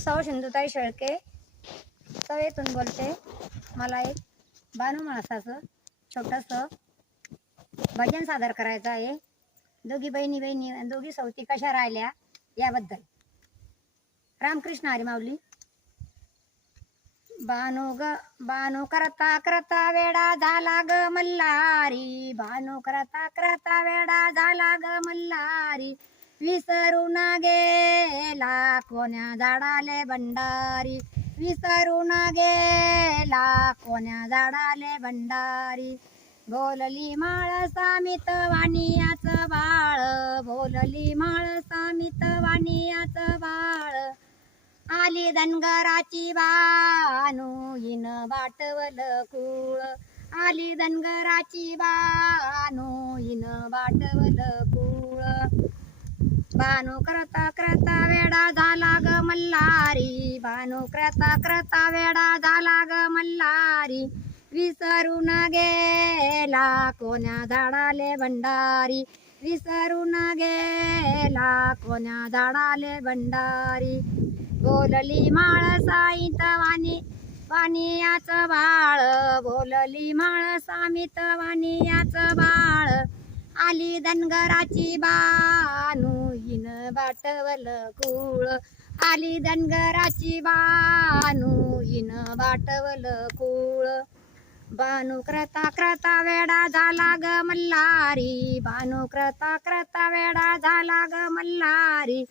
सौ सिंधुताई शेळके सवेतून बोलते. मला एक बानू माणसाचं छोटंसं भजन सादर करायचं आहे. दोघी बहिणी दोघी सवती कशा राहिल्या याबद्दल. रामकृष्ण हरी माऊली. बानू करता करता वेडा झाला ग मल्हारी. बानू करता करता वेडा झाला ग मल्हारी. विसरून गेला कोण्या झाडाले भंडारी. विसरून गेला कोण्या झाडाले भंडारी. बोलली माळ सामित वाणियाचं बाळ. बोलली माळ सामित वाणियाचं बाळ. आली धनगराची बानू हिन बाटवल कुळ. आली धनगराची बानू हिन बाटवल कुळ. बानू करता करता वेडा झाला ग मल्हारी. बानू करता करता वेडा झाला ग मल्हारी. विसरून गेला कोण्या झाडाले भंडारी. विसरून गेला कोण्या झाडाले भंडारी. बोलली माळ साईत वाणियाचं बाळ. बोलली माळ सामित वाणियाचं बाळ. आली धनगराची बानू हिन बाटवल कुळ. आली धनगराची बानू हिन बाटवल कुळ. बानू करता करता वेडा झाला ग मल्हारी. बानू करता करता वेडा झाला ग मल्हारी.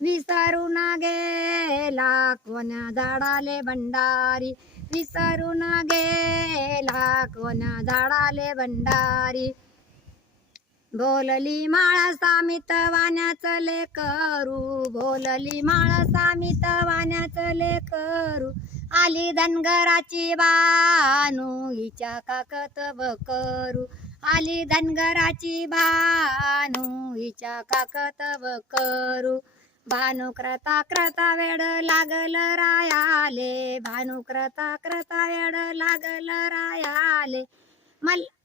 विसरून गेला कोण्या झाडाले भंडारी. विसरून गेला कोण्या झाडाले भंडारी. बोलली माळ सामित वाण्याचं लेकरू. बोलली माळ सामित वाण्याचं लेकरू. आली धनगराची बानू हिच्या काकत बकरू. आली धनगराची बानू हिच्या काकत बकरू. बानू करता करता वेड लागल रायाले. बानू करता करता वेड लागल रायाले.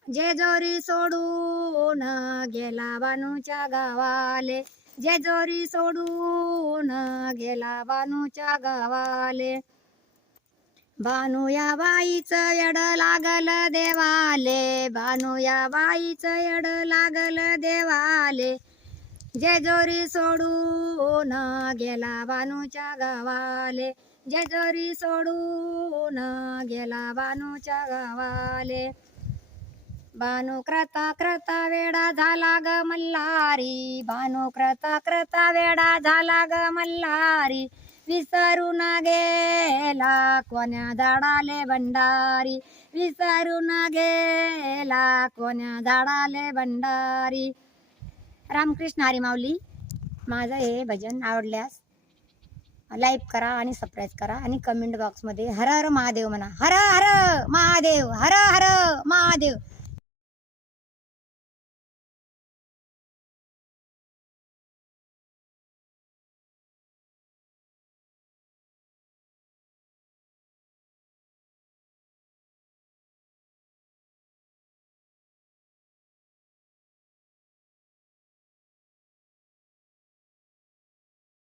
जेजोरी सोडून गेला बानूच्या गावाले. जेजोरी सोडून गेला बानूच्या गावाले. बानू या बाईचं येड लागल देवाले. बानू या बाईचं येड लागल देवाले. जेजोरी सोडून गेला बानूच्या गावाले. जेजोरी सोडून गेला बानूच्या गावाले. बानू करता करता वेडा झाला ग मल्हारी. बानू करता करता वेडा झाला ग मल्हारी. विसरून गेला कोण्या झाडाले भंडारी. विसरून गेला कोण्या झाडाले भंडारी. रामकृष्ण हरी माऊली. माझं हे भजन आवडल्यास लाईक करा आणि सबस्क्राईब करा आणि कमेंट बॉक्समध्ये हर हर महादेव म्हणा. हर हर महादेव. हर हर महादेव.